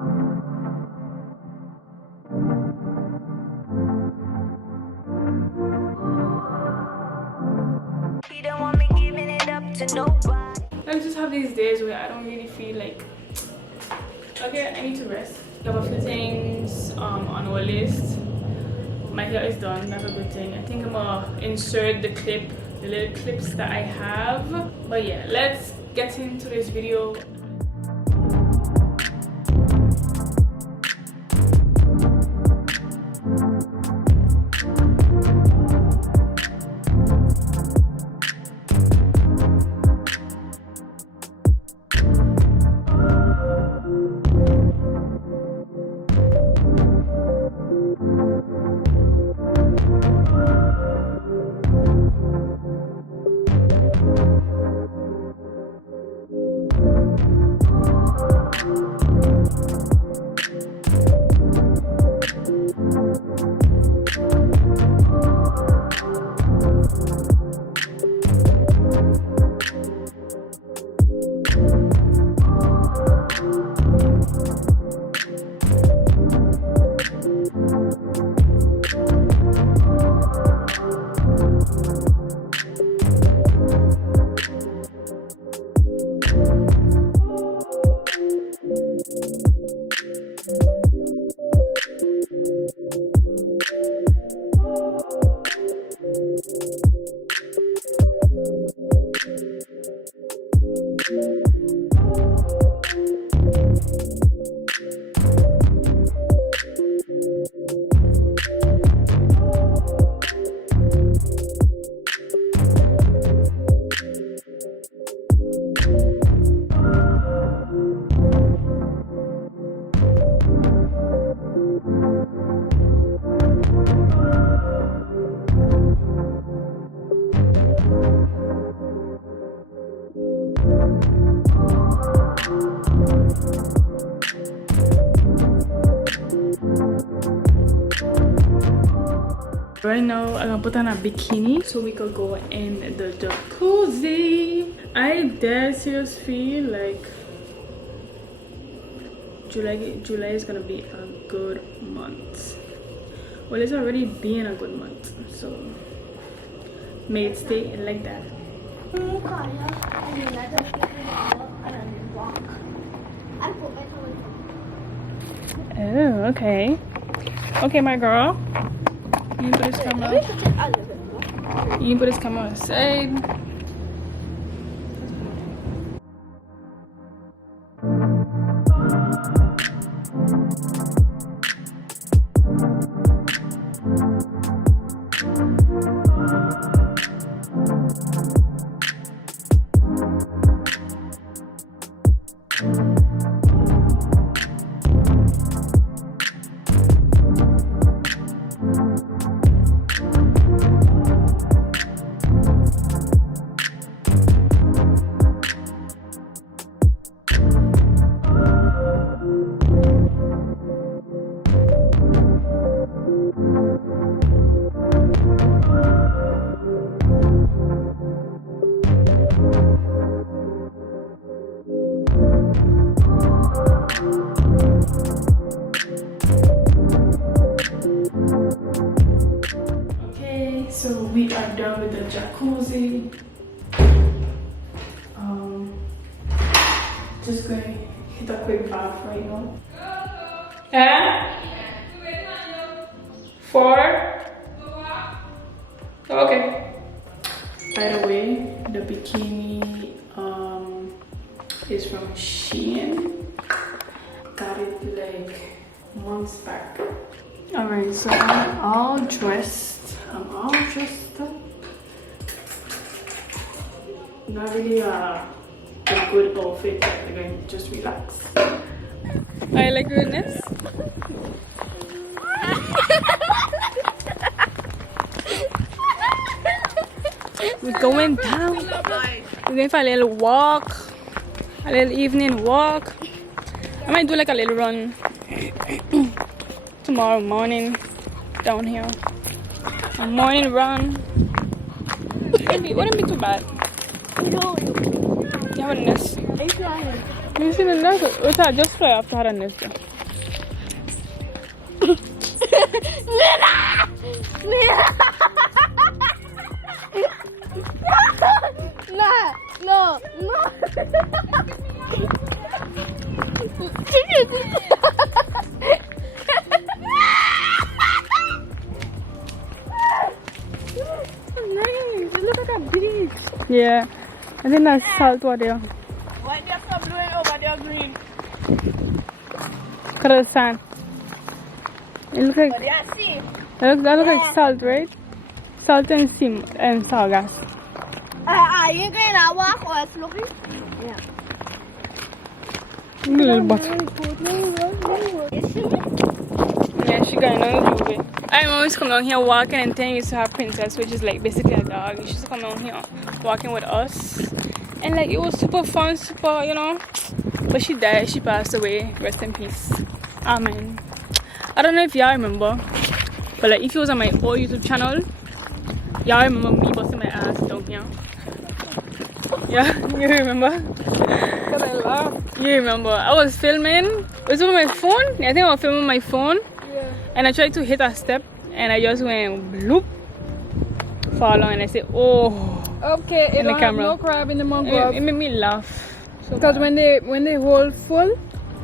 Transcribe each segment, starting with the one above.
I just have these days where I don't really feel like, okay, I need to rest. I have a few things on our list. My hair is done, that's a good thing. I think I'm gonna insert the little clips that I have. But yeah, let's get into this video. Right now, I'm gonna put on a bikini so we could go in the jacuzzi. I dead serious feel like July is gonna be a good month. Well, it's already been a good month, so may it stay like that. Oh, okay. Okay, my girl. You can put this camera. You can put this camera aside. So we are done with the jacuzzi. Just gonna hit a quick bath right now. Huh? 4? Okay. By the way, the bikini is from Shein. Got it like months back. Alright, so I'm all dressed. I'm all dressed up. Not really a good outfit, again, just relax. I like goodness. We're going down. We're going for a little walk, a little evening walk. I might do like a little run tomorrow morning down here. A morning run. Wouldn't be too bad. Yeah, wouldn't this? You see the nurse? What's that? Just fly after her and this. No. Nice. Look at that beach. Yeah. I think that's salt water. Why they are so blue and over there green? Look at the sand. It looks like But they are sea. that looks like salt, right? Salt and steam and salt gas. Are you going to walk or it's looking? Yeah. Little bottle. Yeah, she going on the Juve. I always come down here walking, and then used to have Princess, which is like basically a dog. She used to come down here walking with us, and like it was super fun, super, you know. But she died. She passed away. Rest in peace. Amen. I don't know if y'all remember, but like if you was on my old YouTube channel, y'all remember me busting my ass down here. Yeah, you remember? Because I laugh. You remember? I was filming. It was on my phone. I think I was filming my phone. Yeah. And I tried to hit a step, and I just went bloop, fall on, and I said, "Oh!" Okay, it In the don't have camera. no crab in the mangrove. It made me laugh. So Because bad. when they hold full,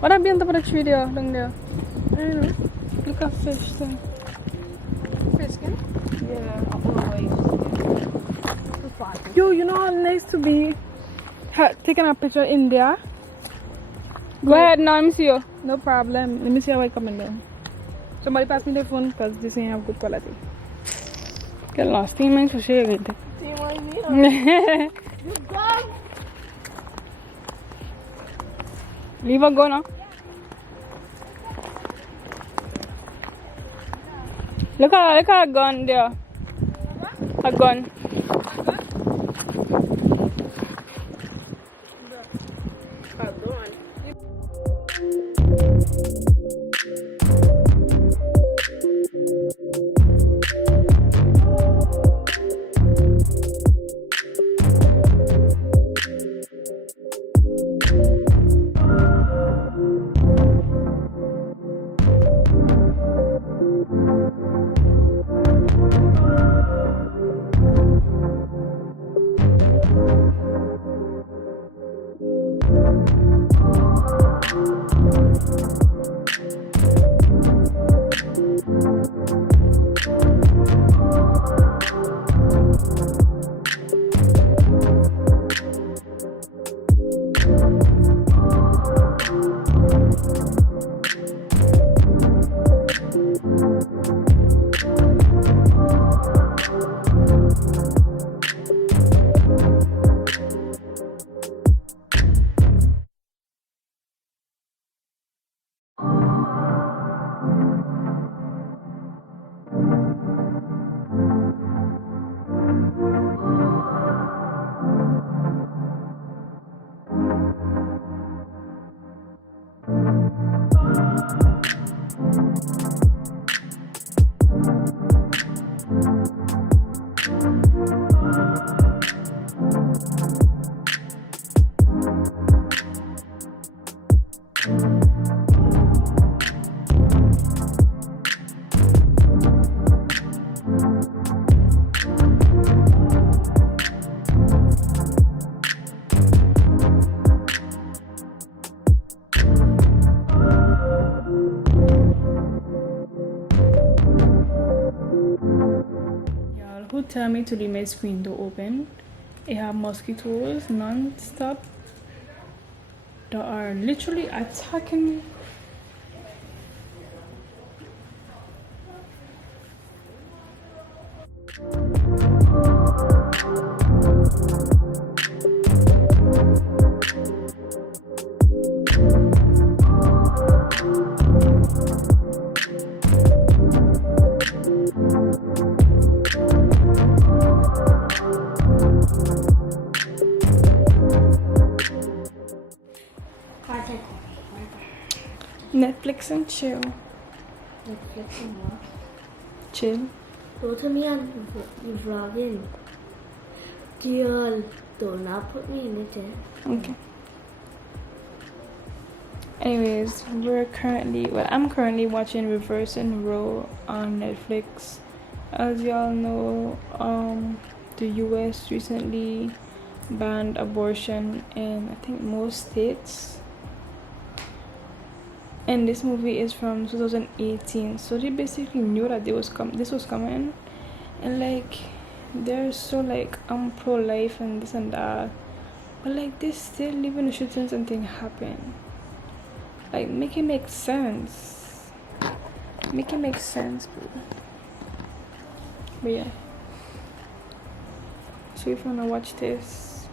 What happened on top of the tree there, down there? I don't know. Look at fish thing. Fish skin? Yeah. Yo, you know how nice to be taking a picture in there? Go ahead now, let me see you. No problem. Let me see how I come in there. Somebody pass me the phone because this ain't have good quality. Get lost. 10 minutes for sure. Again. See what I mean? You dog! Leave her go now. Look at a gun there. A gun. Who tell me to leave my screen door open? It have mosquitoes non-stop that are literally attacking me. Netflix and chill. Netflix and what? Chill. Go to me on vlogging. Girl, do not put me in the chat. Okay. Anyways, I'm currently watching Reversing Roe on Netflix. As y'all know, the US recently banned abortion in, I think, most states. And this movie is from 2018, so they basically knew that this was coming, and like they're so like I'm pro-life and this and that, but like they still leaving the shootings and things happen. Like, make it make sense. Make it make sense, bro. But yeah. So if you wanna watch this,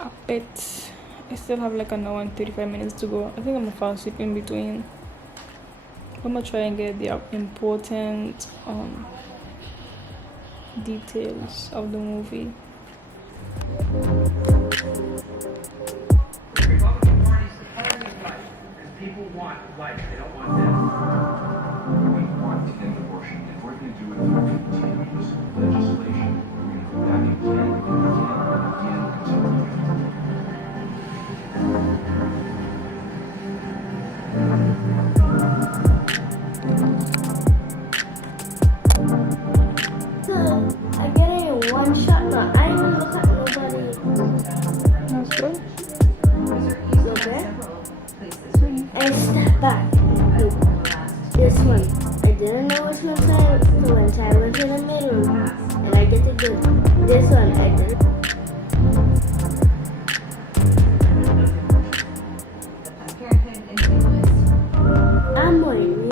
I bet I still have like an hour and 35 minutes to go. I think I'm gonna fall asleep in between. I'm gonna try and get the important details of the movie. People want life, they don't want death. We want to end abortion, and we're going to do it through continuous legislation. We're going to go back again and again until we So, I get it in one shot now. I didn't look at nobody. That's good. Okay? And step back. Look, this one. I didn't know which one side, so when I went to the middle, and I get to do this one, I did. I'm going